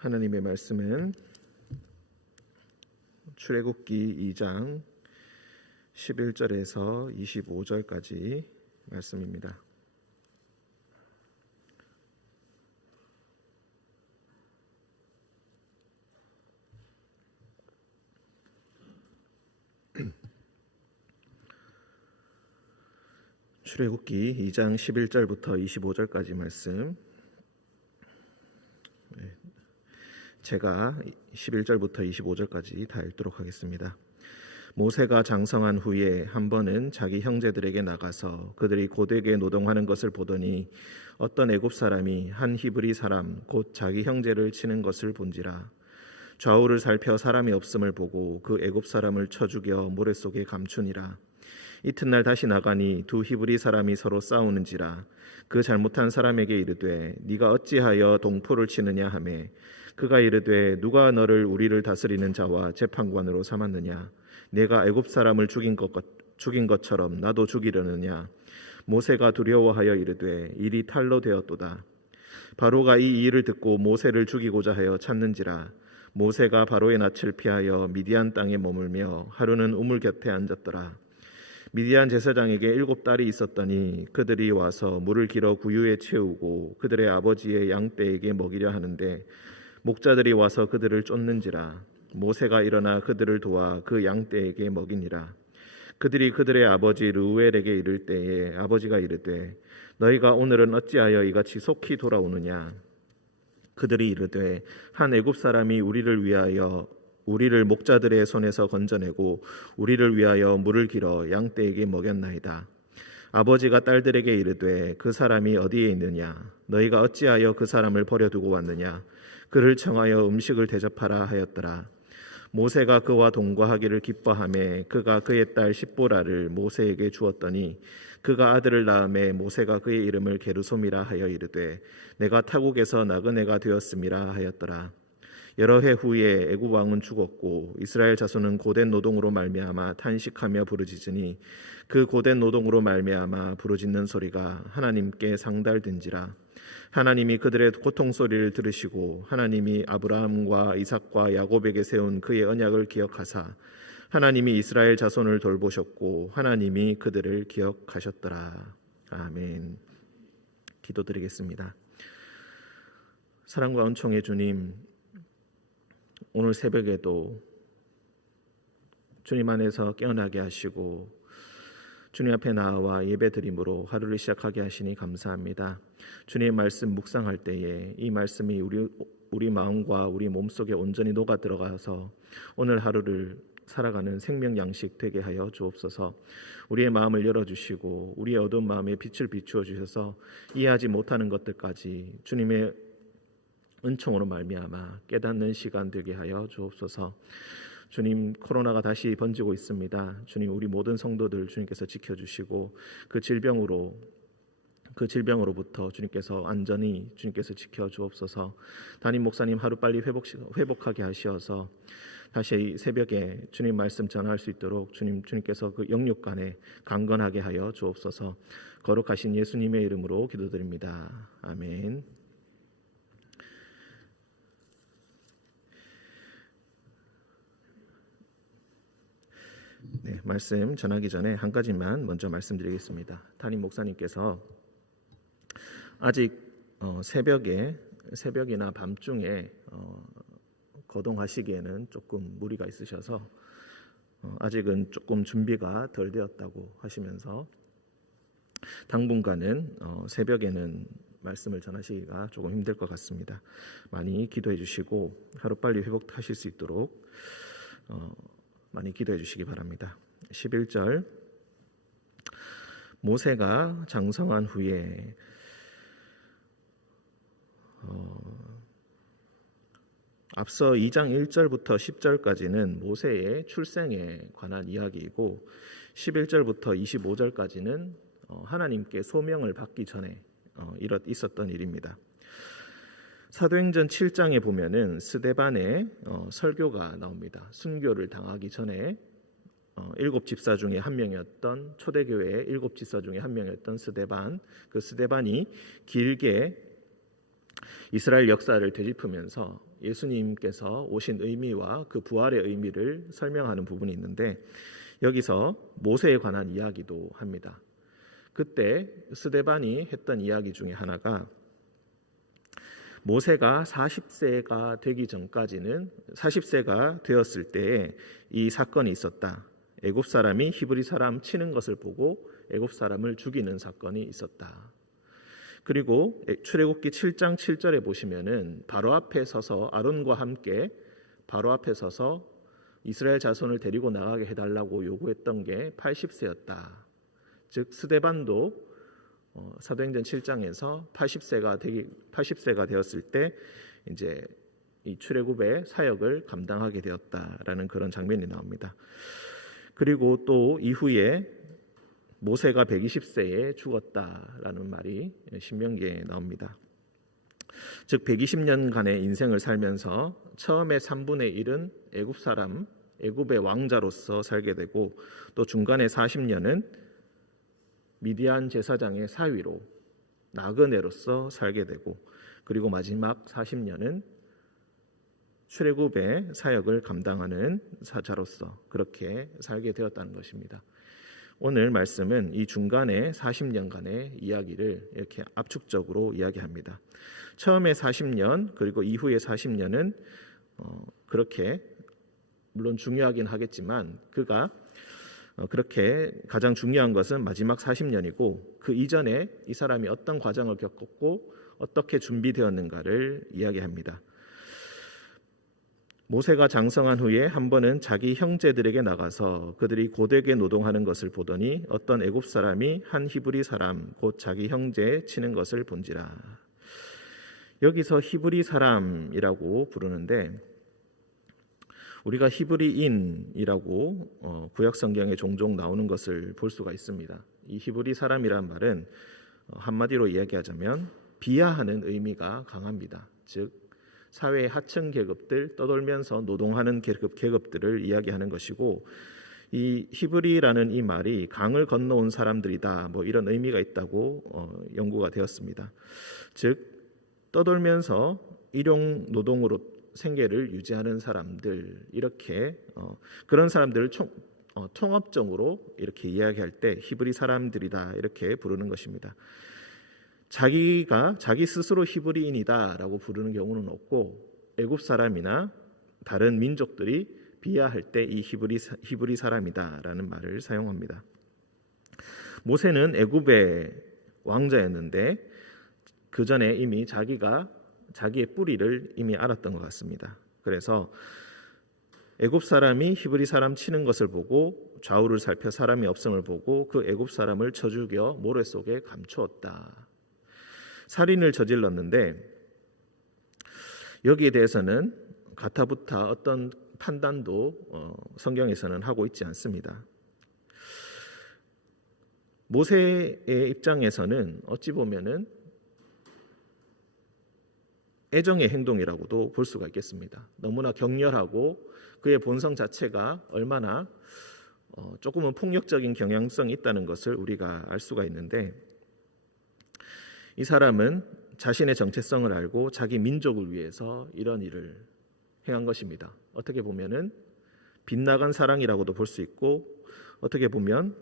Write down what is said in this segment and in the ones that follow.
하나님의 말씀은 출애굽기 2장 11절에서 25절까지 말씀입니다. 출애굽기 2장 11절부터 25절까지 말씀, 제가 11절부터 25절까지 다 읽도록 하겠습니다. 모세가 장성한 후에 한 번은 자기 형제들에게 나가서 그들이 고되게 노동하는 것을 보더니 어떤 애굽 사람이 한 히브리 사람 곧 자기 형제를 치는 것을 본지라. 좌우를 살펴 사람이 없음을 보고 그 애굽 사람을 쳐 죽여 모래 속에 감추니라. 이튿날 다시 나가니 두 히브리 사람이 서로 싸우는지라. 그 잘못한 사람에게 이르되 네가 어찌하여 동포를 치느냐 하매 그가 이르되 누가 너를 우리를 다스리는 자와 재판관으로 삼았느냐. 내가 애굽 사람을 죽인 것처럼 나도 죽이려느냐. 모세가 두려워하여 이르되 일이 탈로 되었도다. 바로가 이 일을 듣고 모세를 죽이고자 하여 찾는지라. 모세가 바로의 낯을 피하여 미디안 땅에 머물며 하루는 우물 곁에 앉았더라. 미디안 제사장에게 7딸이 있었더니 그들이 와서 물을 길어 구유에 채우고 그들의 아버지의 양떼에게 먹이려 하는데 목자들이 와서 그들을 쫓는지라. 모세가 일어나 그들을 도와 그 양떼에게 먹이니라. 그들이 그들의 아버지 르우엘에게 이를 때에 아버지가 이르되 너희가 오늘은 어찌하여 이같이 속히 돌아오느냐. 그들이 이르되 한 애굽 사람이 우리를 목자들의 손에서 건져내고 우리를 위하여 물을 길어 양떼에게 먹였나이다. 아버지가 딸들에게 이르되 그 사람이 어디에 있느냐. 너희가 어찌하여 그 사람을 버려두고 왔느냐. 그를 청하여 음식을 대접하라 하였더라. 모세가 그와 동거하기를 기뻐하며 그가 그의 딸 십보라를 모세에게 주었더니 그가 아들을 낳음에 모세가 그의 이름을 게르솜이라 하여 이르되 내가 타국에서 나그네가 되었음이라 하였더라. 여러 해 후에 애굽 왕은 죽었고 이스라엘 자손은 고된 노동으로 말미암아 탄식하며 부르짖으니 그 고된 노동으로 말미암아 부르짖는 소리가 하나님께 상달된지라. 하나님이 그들의 고통 소리를 들으시고 하나님이 아브라함과 이삭과 야곱에게 세운 그의 언약을 기억하사 하나님이 이스라엘 자손을 돌보셨고 하나님이 그들을 기억하셨더라. 아멘. 기도드리겠습니다. 사랑과 은총의 주님, 오늘 새벽에도 주님 안에서 깨어나게 하시고 주님 앞에 나와 예배드림으로 하루를 시작하게 하시니 감사합니다. 주님의 말씀 묵상할 때에 이 말씀이 우리 마음과 우리 몸속에 온전히 녹아 들어가서 오늘 하루를 살아가는 생명 양식 되게 하여 주옵소서. 우리의 마음을 열어주시고 우리의 어두운 마음에 빛을 비추어 주셔서 이해하지 못하는 것들까지 주님의 은총으로 말미암아 깨닫는 시간 되게 하여 주옵소서. 주님, 코로나가 다시 번지고 있습니다. 주님, 우리 모든 성도들 주님께서 지켜주시고 그 질병으로부터 주님께서 안전히 주님께서 지켜주옵소서. 담임 목사님 하루빨리 회복하게 하시어서 다시 새벽에 주님 말씀 전할 수 있도록 주님께서 그 영육간에 강건하게 하여 주옵소서. 거룩하신 예수님의 이름으로 기도드립니다. 아멘. 네, 말씀 전하기 전에 한 가지만 먼저 말씀드리겠습니다. 담임 목사님께서 아직 새벽이나 밤중에 거동하시기에는 조금 무리가 있으셔서 아직은 조금 준비가 덜 되었다고 하시면서 당분간은 새벽에는 말씀을 전하시기가 조금 힘들 것 같습니다. 많이 기도해 주시고 하루빨리 회복하실 수 있도록 많이 기도해 주시기 바랍니다. 11절, 모세가 장성한 후에 앞서 2장 1절부터 10절까지는 모세의 출생에 관한 이야기이고 11절부터 25절까지는 하나님께 소명을 받기 전에 있었던 일입니다. 사도행전 7장에 보면은 스데반의 설교가 나옵니다. 순교를 당하기 전에 7집사 중에 한 명이었던 초대교회의 7집사 중에 한 명이었던 스데반, 그 스데반이 길게 이스라엘 역사를 되짚으면서 예수님께서 오신 의미와 그 부활의 의미를 설명하는 부분이 있는데 여기서 모세에 관한 이야기도 합니다. 그때 스데반이 했던 이야기 중에 하나가 모세가 40세가 되기 전까지는 40세가 되었을 때에 이 사건이 있었다. 애굽 사람이 히브리 사람 치는 것을 보고 애굽 사람을 죽이는 사건이 있었다. 그리고 출애굽기 7장 7절에 보시면은 바로 앞에 서서 아론과 함께 바로 앞에 서서 이스라엘 자손을 데리고 나가게 해달라고 요구했던 게 80세였다. 즉 스데반도 사도행전 7장에서 80세가 되었을 때 이제 이 출애굽의 사역을 감당하게 되었다라는 그런 장면이 나옵니다. 그리고 또 이후에 모세가 120세에 죽었다라는 말이 신명기에 나옵니다. 즉 120년간의 인생을 살면서 처음에 3분의 1은 애굽 사람, 애굽의 왕자로서 살게 되고 또 중간에 40년은 미디안 제사장의 사위로 나그네로서 살게 되고 그리고 마지막 40년은 출애굽의 사역을 감당하는 사자로서 그렇게 살게 되었다는 것입니다. 오늘 말씀은 이 중간에 40년간의 이야기를 이렇게 압축적으로 이야기합니다. 처음에 40년 그리고 이후에 40년은 그렇게 물론 중요하긴 하겠지만 그가 그렇게 가장 중요한 것은 마지막 40년이고 그 이전에 이 사람이 어떤 과정을 겪었고 어떻게 준비되었는가를 이야기합니다. 모세가 장성한 후에 한 번은 자기 형제들에게 나가서 그들이 고되게 노동하는 것을 보더니 어떤 애굽 사람이 한 히브리 사람 곧 자기 형제 치는 것을 본지라. 여기서 히브리 사람이라고 부르는데 우리가 히브리인이라고 구약 성경에 종종 나오는 것을 볼 수가 있습니다. 이 히브리 사람이란 말은 한마디로 이야기하자면 비하하는 의미가 강합니다. 즉 사회의 하층 계급들 떠돌면서 노동하는 계급들을 이야기하는 것이고 이 히브리라는 이 말이 강을 건너온 사람들이다 뭐 이런 의미가 있다고 연구가 되었습니다. 즉 떠돌면서 일용 노동으로 생계를 유지하는 사람들 이렇게 그런 사람들을 통합적으로 이렇게 이야기할 때 히브리 사람들이다 이렇게 부르는 것입니다. 자기가 자기 스스로 히브리인이다라고 부르는 경우는 없고 애굽 사람이나 다른 민족들이 비하할 때 이 히브리 사람이다라는 말을 사용합니다. 모세는 애굽의 왕자였는데 그 전에 이미 자기의 뿌리를 이미 알았던 것 같습니다. 그래서 애굽 사람이 히브리 사람 치는 것을 보고 좌우를 살펴 사람이 없음을 보고 그 애굽 사람을 쳐 죽여 모래 속에 감추었다. 살인을 저질렀는데 여기에 대해서는 가타부타 어떤 판단도 성경에서는 하고 있지 않습니다. 모세의 입장에서는 어찌 보면은 애정의 행동이라고도 볼 수가 있겠습니다. 너무나 격렬하고 그의 본성 자체가 얼마나 조금은 폭력적인 경향성이 있다는 것을 우리가 알 수가 있는데 이 사람은 자신의 정체성을 알고 자기 민족을 위해서 이런 일을 행한 것입니다. 어떻게 보면은 빗나간 사랑이라고도 볼 수 있고 어떻게 보면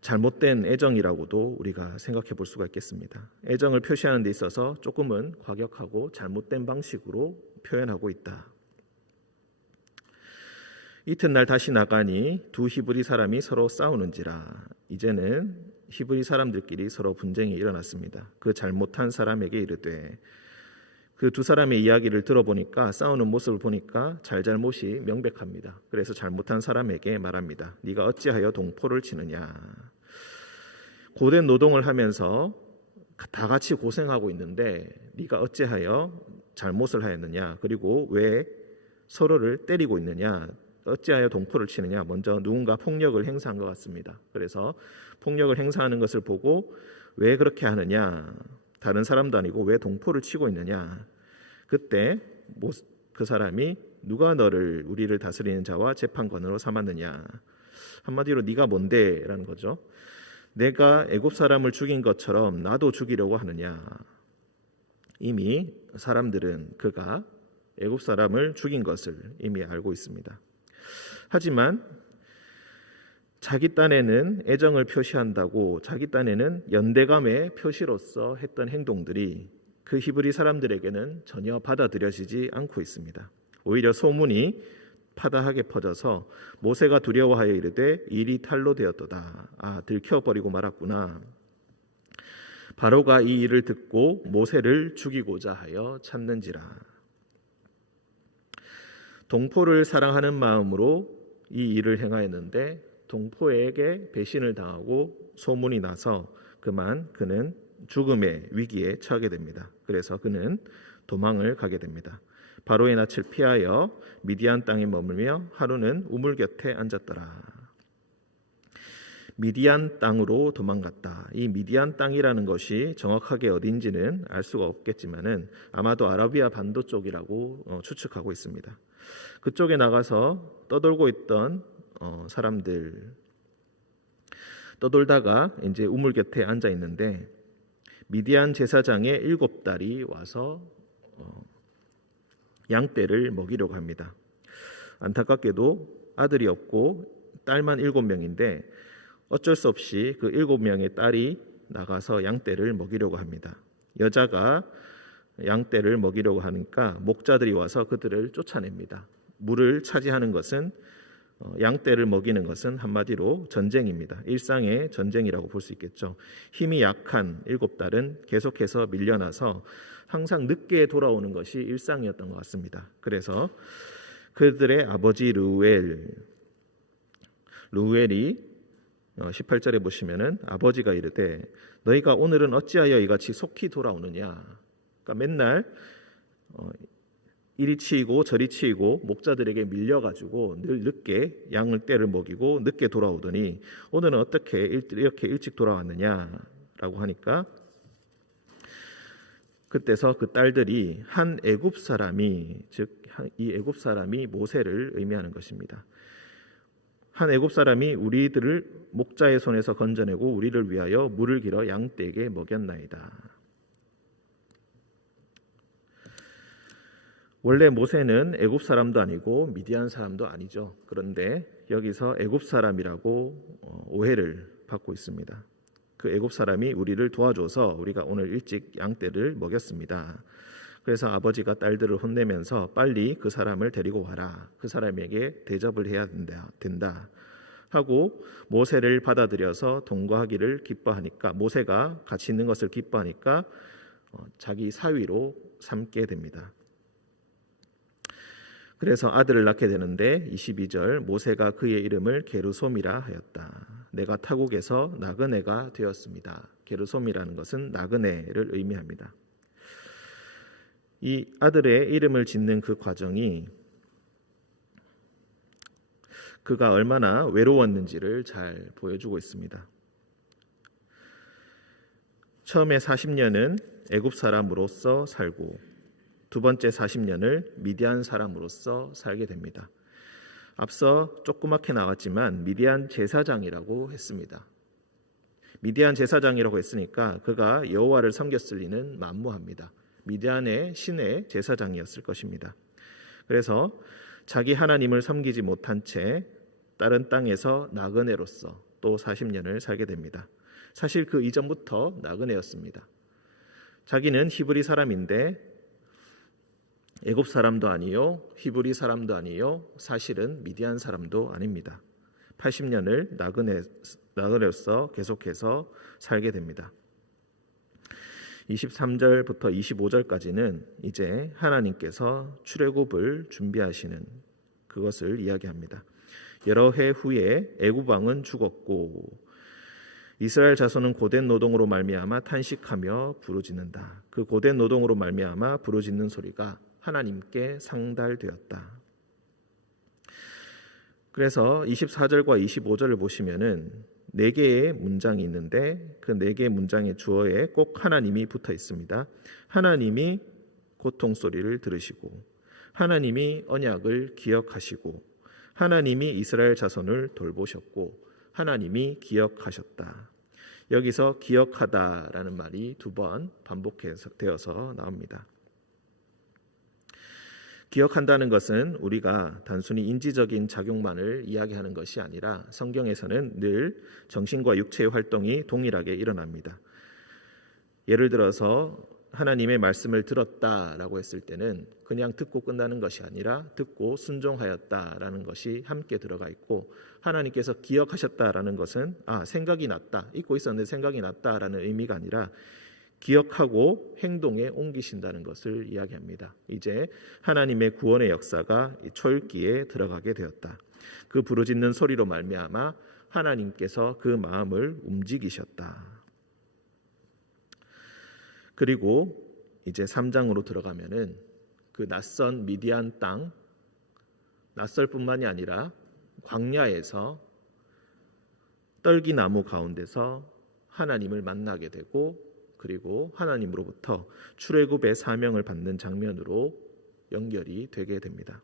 잘못된 애정이라고도 우리가 생각해 볼 수가 있겠습니다. 애정을 표시하는 데 있어서 조금은 과격하고 잘못된 방식으로 표현하고 있다. 이튿날 다시 나가니 두 히브리 사람이 서로 싸우는지라. 이제는 히브리 사람들끼리 서로 분쟁이 일어났습니다. 그 잘못한 사람에게 이르되 그 두 사람의 이야기를 들어보니까 싸우는 모습을 보니까 잘잘못이 명백합니다. 그래서 잘못한 사람에게 말합니다. 네가 어찌하여 동포를 치느냐. 고된 노동을 하면서 다 같이 고생하고 있는데 네가 어찌하여 잘못을 하였느냐. 그리고 왜 서로를 때리고 있느냐. 어찌하여 동포를 치느냐. 먼저 누군가 폭력을 행사한 것 같습니다. 그래서 폭력을 행사하는 것을 보고 왜 그렇게 하느냐. 다른 사람도 아니고 왜 동포를 치고 있느냐. 그때 그 사람이 누가 너를 우리를 다스리는 자와 재판관으로 삼았느냐. 한마디로 네가 뭔데? 라는 거죠. 내가 애굽 사람을 죽인 것처럼 나도 죽이려고 하느냐. 이미 사람들은 그가 애굽 사람을 죽인 것을 이미 알고 있습니다. 하지만 자기 딴에는 애정을 표시한다고 자기 딴에는 연대감의 표시로서 했던 행동들이 그 히브리 사람들에게는 전혀 받아들여지지 않고 있습니다. 오히려 소문이 파다하게 퍼져서 모세가 두려워하여 이르되 일이 탈로 되었도다. 들켜버리고 말았구나. 바로가 이 일을 듣고 모세를 죽이고자 하여 찾는지라. 동포를 사랑하는 마음으로 이 일을 행하였는데 동포에게 배신을 당하고 소문이 나서 그만 그는 죽음의 위기에 처하게 됩니다. 그래서 그는 도망을 가게 됩니다. 바로의 낯을 피하여 미디안 땅에 머물며 하루는 우물 곁에 앉았더라. 미디안 땅으로 도망갔다. 이 미디안 땅이라는 것이 정확하게 어딘지는 알 수가 없겠지만은 아마도 아라비아 반도 쪽이라고 추측하고 있습니다. 그쪽에 나가서 떠돌고 있던 사람들 떠돌다가 이제 우물 곁에 앉아 있는데 미디안 제사장의 7딸이 와서 양떼를 먹이려고 합니다. 안타깝게도 아들이 없고 딸만 7명인데 어쩔 수 없이 그 7명의 딸이 나가서 양떼를 먹이려고 합니다. 여자가 양떼를 먹이려고 하니까 목자들이 와서 그들을 쫓아냅니다. 물을 차지하는 것은 양떼를 먹이는 것은 한마디로 전쟁입니다. 일상의 전쟁이라고 볼 수 있겠죠. 힘이 약한 7딸은 계속해서 밀려나서 항상 늦게 돌아오는 것이 일상이었던 것 같습니다. 그래서 그들의 아버지 루엘이 18절에 보시면은 아버지가 이르되 너희가 오늘은 어찌하여 이같이 속히 돌아오느냐. 그러니까 맨날 이리 치이고 저리 치이고 목자들에게 밀려가지고 늘 늦게 양을 떼를 먹이고 늦게 돌아오더니 오늘은 어떻게 이렇게 일찍 돌아왔느냐라고 하니까 그때서 그 딸들이 한 애굽 사람이 즉 이 애굽 사람이 모세를 의미하는 것입니다. 한 애굽 사람이 우리들을 목자의 손에서 건져내고 우리를 위하여 물을 길어 양떼에게 먹였나이다. 원래 모세는 애굽 사람도 아니고 미디안 사람도 아니죠. 그런데 여기서 애굽 사람이라고 오해를 받고 있습니다. 그 애굽 사람이 우리를 도와줘서 우리가 오늘 일찍 양떼를 먹였습니다. 그래서 아버지가 딸들을 혼내면서 빨리 그 사람을 데리고 와라. 그 사람에게 대접을 해야 된다 하고 모세를 받아들여서 동거하기를 기뻐하니까 모세가 같이 있는 것을 기뻐하니까 자기 사위로 삼게 됩니다. 그래서 아들을 낳게 되는데 22절 모세가 그의 이름을 게르솜이라 하였다. 내가 타국에서 나그네가 되었습니다. 게르솜이라는 것은 나그네를 의미합니다. 이 아들의 이름을 짓는 그 과정이 그가 얼마나 외로웠는지를 잘 보여주고 있습니다. 처음에 40년은 애굽 사람으로서 살고 두 번째 40년을 미디안 사람으로서 살게 됩니다. 앞서 조그맣게 나왔지만 미디안 제사장이라고 했습니다. 미디안 제사장이라고 했으니까 그가 여호와를 섬겼을 리는 만무합니다. 미디안의 신의 제사장이었을 것입니다. 그래서 자기 하나님을 섬기지 못한 채 다른 땅에서 나그네로서 또 40년을 살게 됩니다. 사실 그 이전부터 나그네였습니다. 자기는 히브리 사람인데 애굽 사람도 아니요 히브리 사람도 아니요 사실은 미디안 사람도 아닙니다. 80년을 나그네로서 계속해서 살게 됩니다. 23절부터 25절까지는 이제 하나님께서 출애굽을 준비하시는 그것을 이야기합니다. 여러 해 후에 애굽 왕은 죽었고 이스라엘 자손은 고된 노동으로 말미암아 탄식하며 부르짖는다. 그 고된 노동으로 말미암아 부르짖는 소리가 하나님께 상달되었다. 그래서 24절과 25절을 보시면은 4개의 문장이 있는데 그 4개의 문장의 주어에 꼭 하나님이 붙어 있습니다. 하나님이 고통 소리를 들으시고 하나님이 언약을 기억하시고 하나님이 이스라엘 자손을 돌보셨고 하나님이 기억하셨다. 여기서 기억하다라는 말이 2번 반복되어서 나옵니다. 기억한다는 것은 우리가 단순히 인지적인 작용만을 이야기하는 것이 아니라 성경에서는 늘 정신과 육체의 활동이 동일하게 일어납니다. 예를 들어서 하나님의 말씀을 들었다라고 했을 때는 그냥 듣고 끝나는 것이 아니라 듣고 순종하였다라는 것이 함께 들어가 있고, 하나님께서 기억하셨다라는 것은 생각이 났다, 잊고 있었는데 생각이 났다라는 의미가 아니라 기억하고 행동에 옮기신다는 것을 이야기합니다. 이제 하나님의 구원의 역사가 초읽기에 들어가게 되었다. 그 부르짖는 소리로 말미암아 하나님께서 그 마음을 움직이셨다. 그리고 이제 3장으로 들어가면은 그 낯선 미디안 땅, 낯설 뿐만이 아니라 광야에서 떨기나무 가운데서 하나님을 만나게 되고, 그리고 하나님으로부터 출애굽의 사명을 받는 장면으로 연결이 되게 됩니다.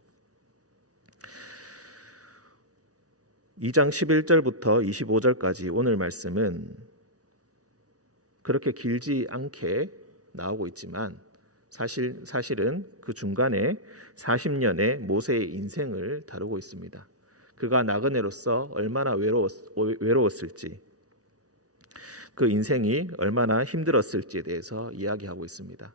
2장 11절부터 25절까지 오늘 말씀은 그렇게 길지 않게 나오고 있지만 사실은 그 중간에 40년의 모세의 인생을 다루고 있습니다. 그가 나그네로서 얼마나 외로웠을지, 그 인생이 얼마나 힘들었을지에 대해서 이야기하고 있습니다.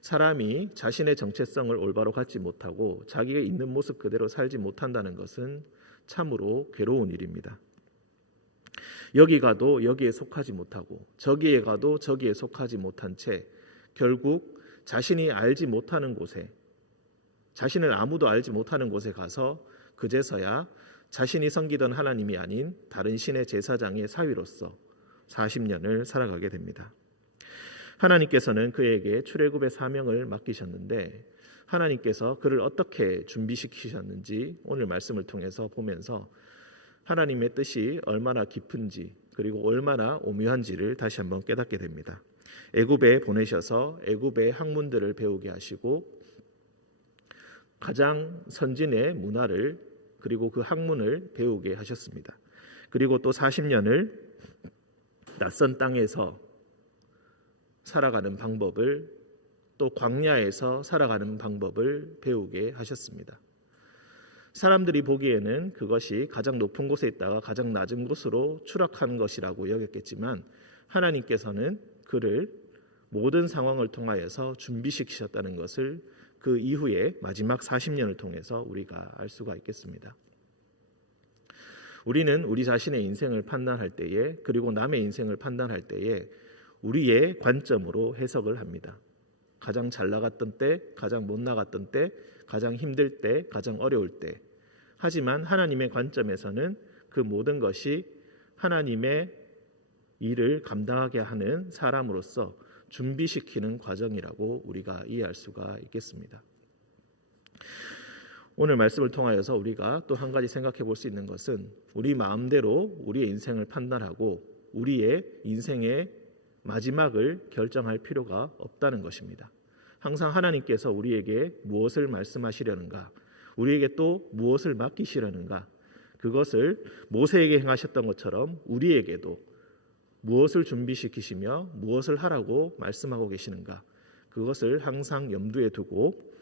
사람이 자신의 정체성을 올바로 갖지 못하고 자기가 있는 모습 그대로 살지 못한다는 것은 참으로 괴로운 일입니다. 여기 가도 여기에 속하지 못하고 저기에 가도 저기에 속하지 못한 채 결국 자신이 알지 못하는 곳에, 자신을 아무도 알지 못하는 곳에 가서 그제서야 자신이 섬기던 하나님이 아닌 다른 신의 제사장의 사위로서 40년을 살아가게 됩니다. 하나님께서는 그에게 출애굽의 사명을 맡기셨는데 하나님께서 그를 어떻게 준비시키셨는지 오늘 말씀을 통해서 보면서 하나님의 뜻이 얼마나 깊은지, 그리고 얼마나 오묘한지를 다시 한번 깨닫게 됩니다. 애굽에 보내셔서 애굽의 학문들을 배우게 하시고 가장 선진의 문화를, 그리고 그 학문을 배우게 하셨습니다. 그리고 또 40년을 낯선 땅에서 살아가는 방법을, 또 광야에서 살아가는 방법을 배우게 하셨습니다. 사람들이 보기에는 그것이 가장 높은 곳에 있다가 가장 낮은 곳으로 추락한 것이라고 여겼겠지만 하나님께서는 그를 모든 상황을 통하여서 준비시키셨다는 것을 그 이후에 마지막 40년을 통해서 우리가 알 수가 있겠습니다. 우리는 우리 자신의 인생을 판단할 때에, 그리고 남의 인생을 판단할 때에 우리의 관점으로 해석을 합니다. 가장 잘 나갔던 때, 가장 못 나갔던 때, 가장 힘들 때, 가장 어려울 때. 하지만 하나님의 관점에서는 그 모든 것이 하나님의 일을 감당하게 하는 사람으로서 준비시키는 과정이라고 우리가 이해할 수가 있겠습니다. 오늘 말씀을 통하여서 우리가 또 한 가지 생각해 볼 수 있는 것은 우리 마음대로 우리의 인생을 판단하고 우리의 인생의 마지막을 결정할 필요가 없다는 것입니다. 항상 하나님께서 우리에게 무엇을 말씀하시려는가, 우리에게 또 무엇을 맡기시려는가, 그것을 모세에게 행하셨던 것처럼 우리에게도 무엇을 준비시키시며 무엇을 하라고 말씀하고 계시는가, 그것을 항상 염두에 두고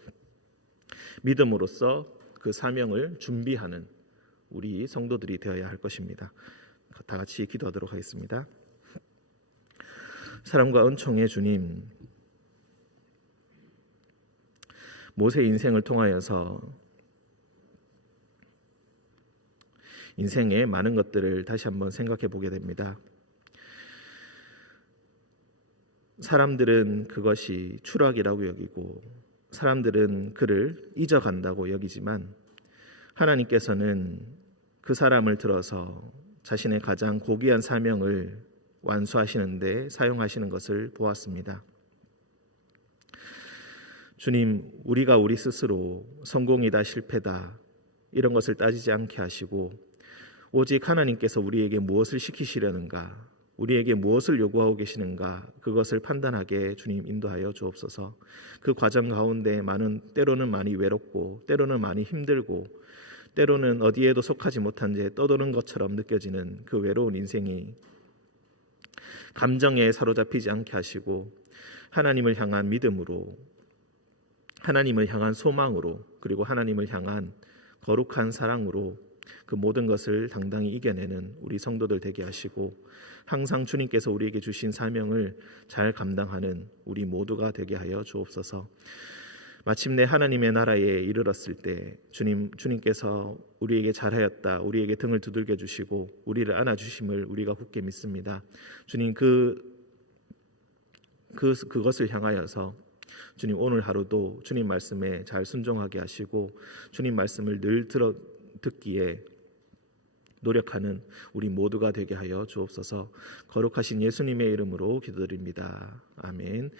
믿음으로써 그 사명을 준비하는 우리 성도들이 되어야 할 것입니다. 다 같이 기도하도록 하겠습니다. 사랑과 은총의 주님, 모세의 인생을 통하여서 인생의 많은 것들을 다시 한번 생각해 보게 됩니다. 사람들은 그것이 추락이라고 여기고 사람들은 그를 잊어간다고 여기지만 하나님께서는 그 사람을 들어서 자신의 가장 고귀한 사명을 완수하시는 데 사용하시는 것을 보았습니다. 주님, 우리가 우리 스스로 성공이다 실패다 이런 것을 따지지 않게 하시고 오직 하나님께서 우리에게 무엇을 시키시려는가, 우리에게 무엇을 요구하고 계시는가, 그것을 판단하게 주님 인도하여 주옵소서. 그 과정 가운데 때로는 많이 외롭고 때로는 많이 힘들고 때로는 어디에도 속하지 못한 채 떠도는 것처럼 느껴지는 그 외로운 인생이 감정에 사로잡히지 않게 하시고 하나님을 향한 믿음으로, 하나님을 향한 소망으로, 그리고 하나님을 향한 거룩한 사랑으로 그 모든 것을 당당히 이겨내는 우리 성도들 되게 하시고 항상 주님께서 우리에게 주신 사명을 잘 감당하는 우리 모두가 되게 하여 주옵소서. 마침내 하나님의 나라에 이르렀을 때 주님께서 우리에게 잘하였다, 우리에게 등을 두들겨 주시고 우리를 안아주심을 우리가 굳게 믿습니다. 주님 그것을 향하여서 주님 오늘 하루도 주님 말씀에 잘 순종하게 하시고 주님 말씀을 늘 듣기에 노력하는 우리 모두가 되게 하여 주옵소서. 거룩하신 예수님의 이름으로 기도드립니다. 아멘.